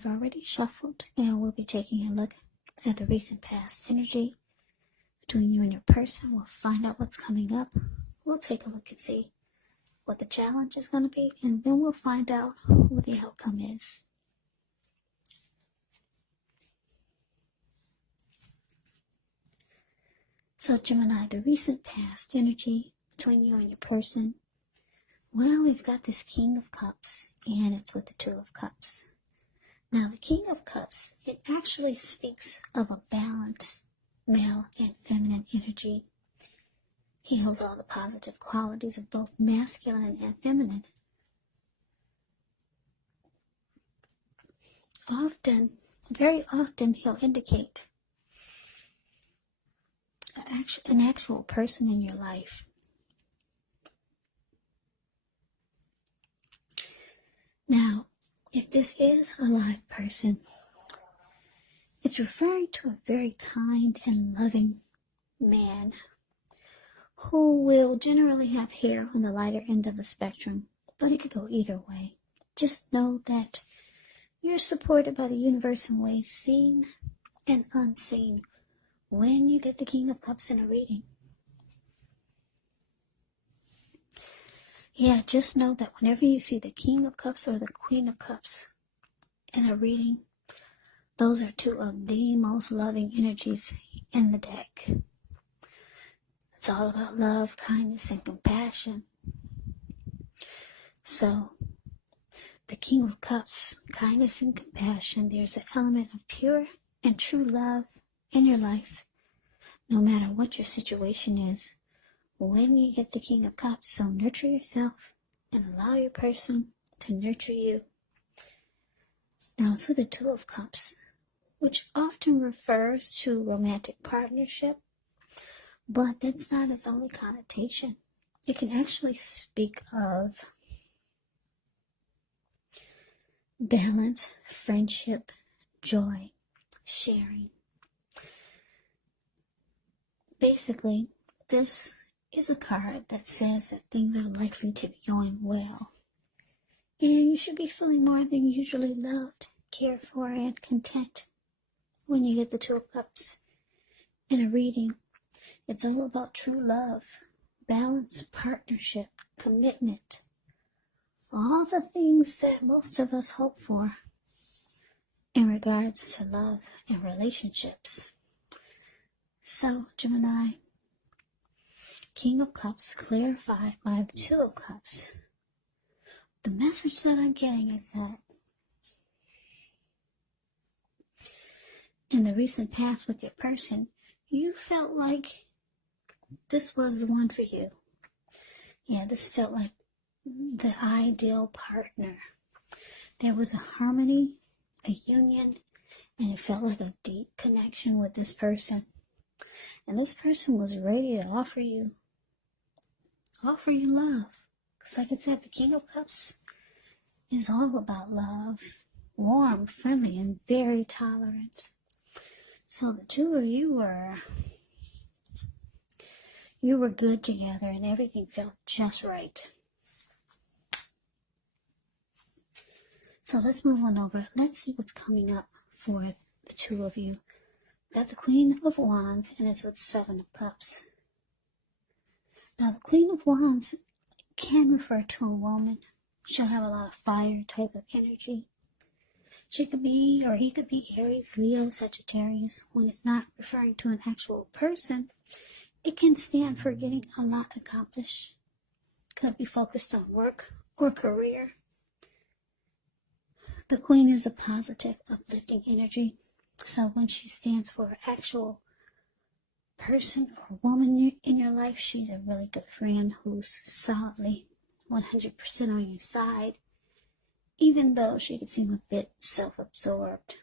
I've already shuffled, and we'll be taking a look at the recent past energy between you and your person. We'll find out what's coming up. We'll take a look and see what the challenge is going to be, and then we'll find out what the outcome is. So Gemini, the recent past energy between you and your person. Well, we've got this King of Cups, and it's with the Two of Cups. Now, the King of Cups, it actually speaks of a balanced male and feminine energy. He holds all the positive qualities of both masculine and feminine. Very often, he'll indicate an actual person in your life. Now, if this is a live person, it's referring to a very kind and loving man who will generally have hair on the lighter end of the spectrum, but it could go either way. Just know that you're supported by the universe in ways seen and unseen when you get the King of Cups in a reading. Yeah, just know that whenever you see the King of Cups or the Queen of Cups in a reading, those are two of the most loving energies in the deck. It's all about love, kindness, and compassion. So, the King of Cups, kindness and compassion, there's an element of pure and true love in your life, no matter what your situation is. When you get the King of Cups, so nurture yourself and allow your person to nurture you. Now it's with the Two of Cups, which often refers to romantic partnership, but that's not its only connotation. It can actually speak of balance, friendship, joy, sharing. Basically, this is a card that says that things are likely to be going well. And you should be feeling more than usually loved, cared for, and content when you get the Two of Cups in a reading. It's all about true love, balance, partnership, commitment. All the things that most of us hope for in regards to love and relationships. So, Gemini, King of Cups clarified by the Two of Cups. The message that I'm getting is that in the recent past with your person, you felt like this was the one for you. Yeah, this felt like the ideal partner. There was a harmony, a union, and it felt like a deep connection with this person. And this person was ready to offer you love. Because like I said, the King of Cups is all about love. Warm, friendly, and very tolerant. So the two of you were good together and everything felt just right. So let's move on over. Let's see what's coming up for the two of you. Got the Queen of Wands, and it's with the Seven of Cups. Now, the Queen of Wands can refer to a woman. She'll have a lot of fire type of energy. She could be, or he could be Aries, Leo, Sagittarius. When it's not referring to an actual person, it can stand for getting a lot accomplished. Could be focused on work or career. The Queen is a positive, uplifting energy. So when she stands for an actual person or woman in your life, she's a really good friend who's solidly 100% on your side, even though she could seem a bit self-absorbed.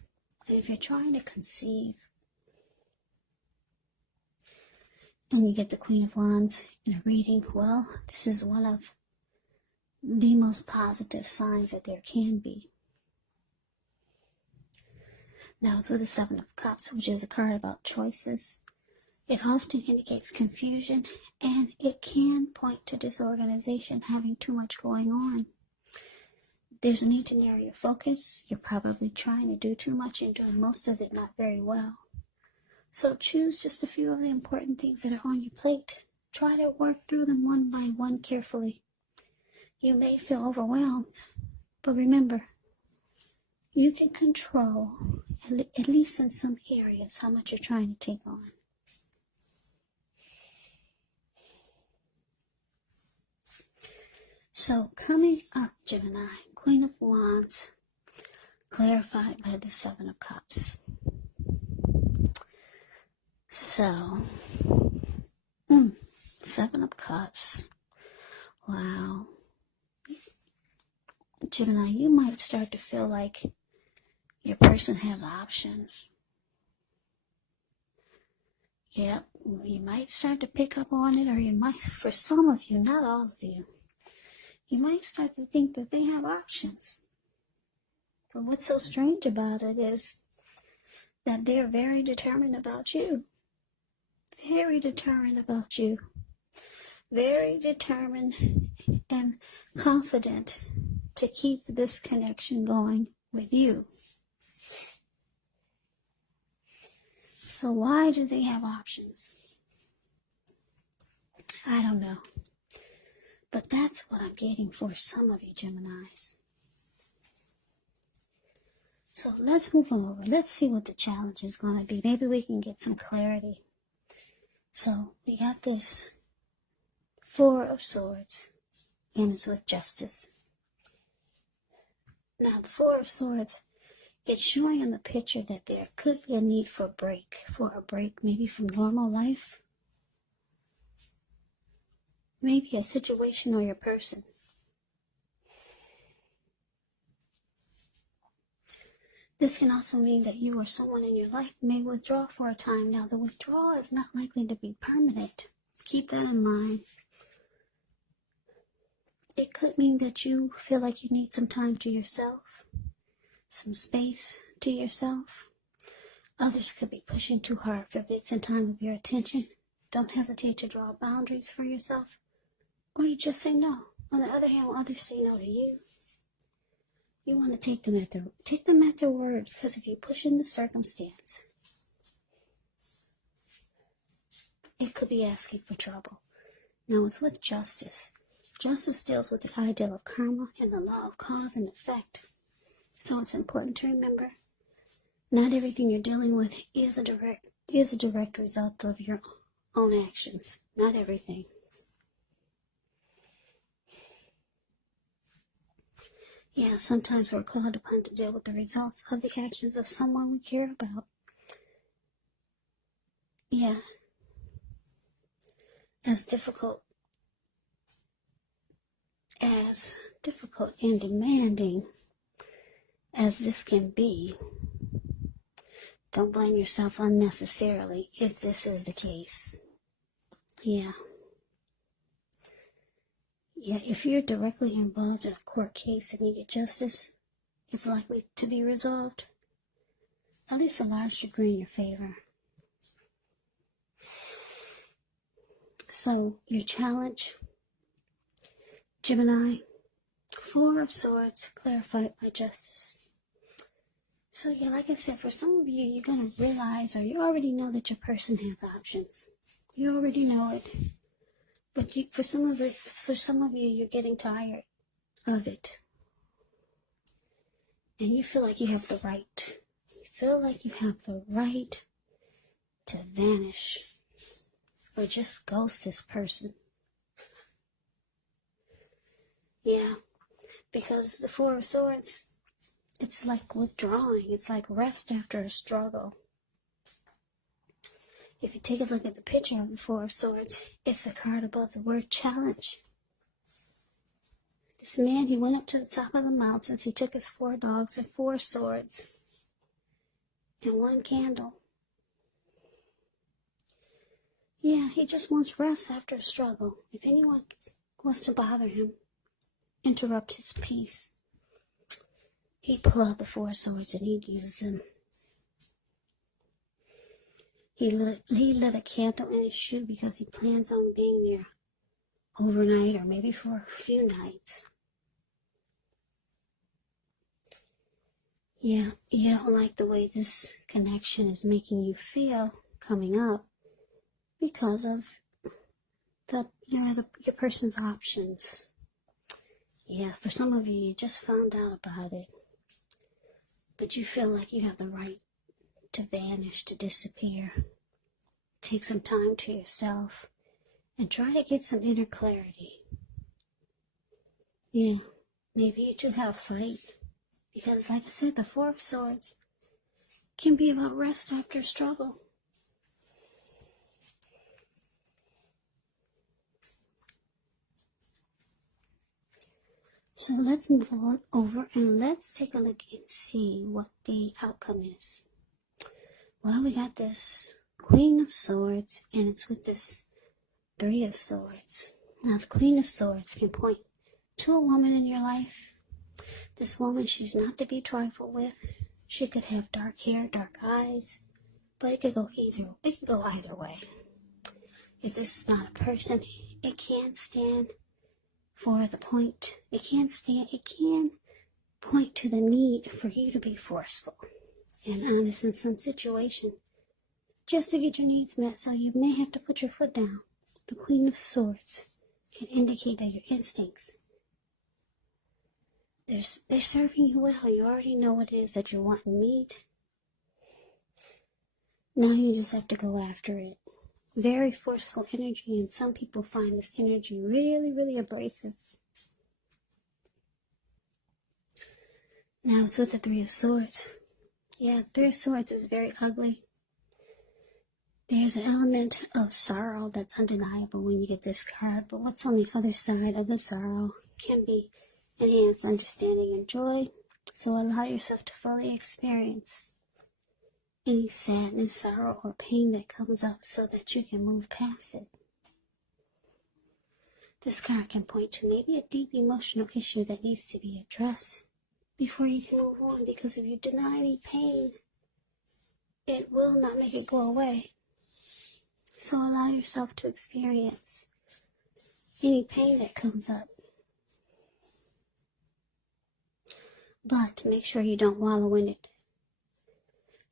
And if you're trying to conceive and you get the Queen of Wands in a reading, well, this is one of the most positive signs that there can be. Now it's with the Seven of Cups, which is a card about choices. It often indicates confusion, and it can point to disorganization, having too much going on. There's a need to narrow your focus. You're probably trying to do too much and doing most of it not very well. So choose just a few of the important things that are on your plate. Try to work through them one by one carefully. You may feel overwhelmed, but remember, you can control, at least in some areas, how much you're trying to take on. So coming up, Gemini, Queen of Wands, clarified by the Seven of Cups. So, Seven of Cups. Wow. Gemini, you might start to feel like your person has options. Yep, you might start to pick up on it, or you might, for some of you, not all of you, you might start to think that they have options. But what's so strange about it is that they're very determined about you. Very determined about you. Very determined and confident to keep this connection going with you. So why do they have options? I don't know. But that's what I'm getting for some of you Geminis. So let's move over. Let's see what the challenge is going to be. Maybe we can get some clarity. So we got this Four of Swords, and it's with justice. Now the Four of Swords, it's showing in the picture that there could be a need for a break, maybe from normal life. Maybe a situation or your person. This can also mean that you or someone in your life may withdraw for a time. Now, the withdrawal is not likely to be permanent. Keep that in mind. It could mean that you feel like you need some time to yourself, some space to yourself. Others could be pushing too hard for bits and time of your attention. Don't hesitate to draw boundaries for yourself. Or you just say no. On the other hand, when others say no to you, you want to take them at their word, because if you push in the circumstance, it could be asking for trouble. Now it's with justice. Justice deals with the ideal of karma and the law of cause and effect. So it's important to remember, not everything you're dealing with is a direct result of your own actions. Not everything. Yeah, sometimes we're called upon to deal with the results of the actions of someone we care about. Yeah. As difficult and demanding as this can be, don't blame yourself unnecessarily if this is the case. Yeah, if you're directly involved in a court case and you get justice, it's likely to be resolved, at least a large degree in your favor. So, your challenge, Gemini, Four of Swords, clarified by justice. So yeah, like I said, for some of you, you're going to realize, or you already know that your person has options. You already know it. But for some of you, you're getting tired of it. And you feel like you have the right. You feel like you have the right to vanish or just ghost this person. Yeah, because the Four of Swords, it's like withdrawing. It's like rest after a struggle. If you take a look at the picture of the Four of Swords, it's a card above the word challenge. This man, he went up to the top of the mountains. He took his 4 dogs and 4 swords and 1 candle. Yeah, he just wants rest after a struggle. If anyone wants to bother him, interrupt his peace, he'd pull out the 4 swords and he'd use them. He lit a candle in his shoe because he plans on being there overnight or maybe for a few nights. Yeah, you don't like the way this connection is making you feel coming up because of your person's options. Yeah, for some of you, you just found out about it, but you feel like you have the right to vanish, to disappear. Take some time to yourself and try to get some inner clarity. Yeah, maybe you two have a fight, because like I said, the Four of Swords can be about rest after struggle. So let's move on over and let's take a look and see what the outcome is. Well, we got this Queen of Swords, and it's with this Three of Swords. Now, the Queen of Swords can point to a woman in your life. This woman, she's not to be trifled with. She could have dark hair, dark eyes, but it could go either way. If this is not a person, it can stand for the point. It can point to the need for you to be forceful and honest in some situation just to get your needs met, so you may have to put your foot down. The Queen of Swords can indicate that your instincts, they're serving you well. You already know what it is that you want and need. Now you just have to go after it. Very forceful energy, and some people find this energy really, really abrasive. Now it's with the Three of Swords. Yeah, Three of Swords is very ugly. There's an element of sorrow that's undeniable when you get this card, but what's on the other side of the sorrow can be enhanced understanding and joy. So allow yourself to fully experience any sadness, sorrow, or pain that comes up so that you can move past it. This card can point to maybe a deep emotional issue that needs to be addressed before you can move on, because if you deny any pain, it will not make it go away. So allow yourself to experience any pain that comes up. But make sure you don't wallow in it.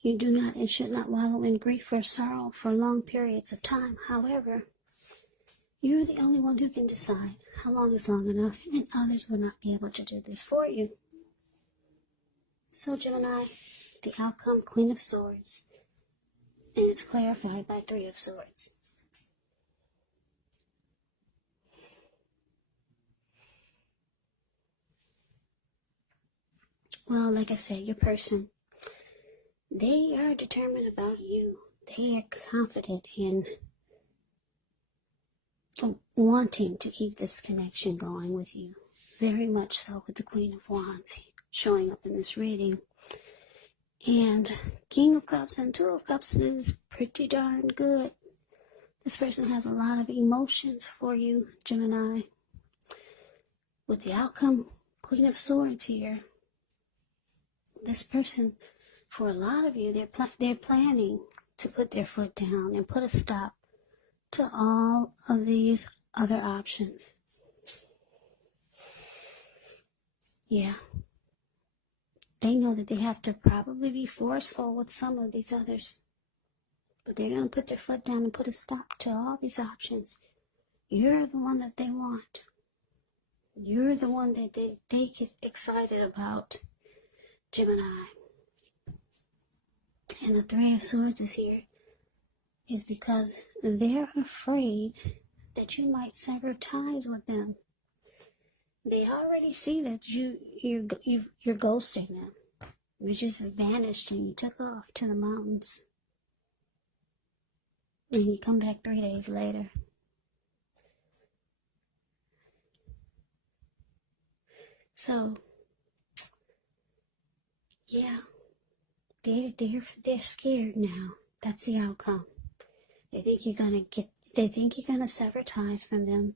You do not and should not wallow in grief or sorrow for long periods of time. However, you're the only one who can decide how long is long enough, and others will not be able to do this for you. So Gemini, the outcome, Queen of Swords, and it's clarified by Three of Swords. Well, like I said, your person, they are determined about you. They are confident in wanting to keep this connection going with you. Very much so, with the Queen of Wands showing up in this reading. And King of Cups and Two of Cups is pretty darn good. This person has a lot of emotions for you, Gemini. With the outcome, Queen of Swords here. This person, for a lot of you, they're planning to put their foot down and put a stop to all of these other options. Yeah. They know that they have to probably be forceful with some of these others. But they're going to put their foot down and put a stop to all these options. You're the one that they want. You're the one that they get excited about, Gemini. And the Three of Swords is here is because they're afraid that you might sever ties with them. They already see that you're ghosting them. You just vanished and you took off to the mountains. And you come back 3 days later. So, yeah, they're scared now. That's the outcome. They think you're gonna sever ties from them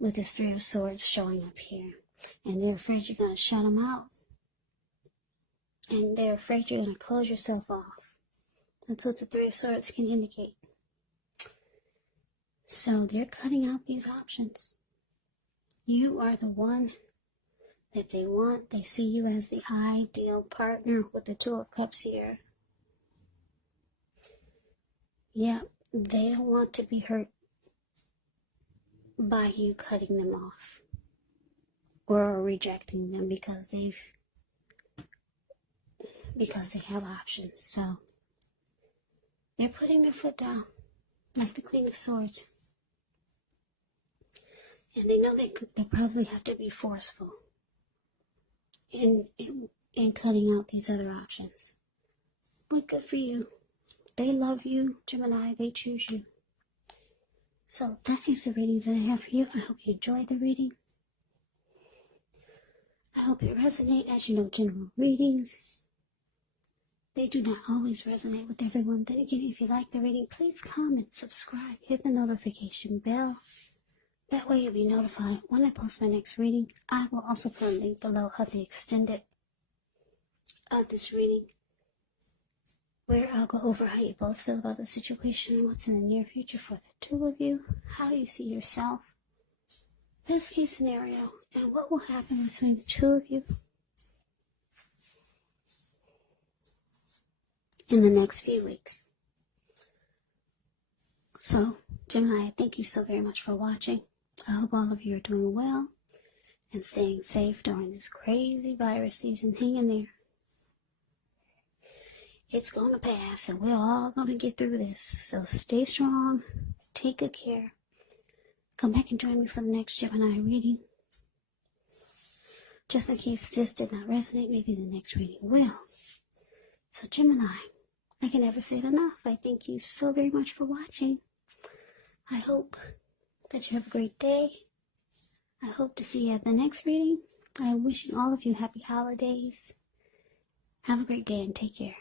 with this Three of Swords showing up here. And they're afraid you're gonna shut them out. And they're afraid you're gonna close yourself off. That's what the Three of Swords can indicate. So they're cutting out these options. You are the one that they want. They see you as the ideal partner with the Two of Cups here. Yeah, they don't want to be hurt by you cutting them off or rejecting them because they have options. So they're putting their foot down like the Queen of Swords. And they know they probably have to be forceful in cutting out these other options. But good for you. They love you, Gemini. They choose you. So that is the reading that I have for you. I hope you enjoyed the reading. I hope it resonates. As you know, general readings, they do not always resonate with everyone. Then again, if you like the reading, please comment, subscribe, hit the notification bell. That way you'll be notified when I post my next reading. I will also put a link below of the extended of this reading, where I'll go over how you both feel about the situation, what's in the near future for the two of you, how you see yourself, best case scenario, and what will happen between the two of you in the next few weeks. So, Gemini, thank you so very much for watching. I hope all of you are doing well and staying safe during this crazy virus season. Hang in there. It's going to pass, and we're all going to get through this. So stay strong. Take good care. Come back and join me for the next Gemini reading. Just in case this did not resonate, maybe the next reading will. So Gemini, I can never say it enough. I thank you so very much for watching. I hope that you have a great day. I hope to see you at the next reading. I'm wishing all of you happy holidays. Have a great day and take care.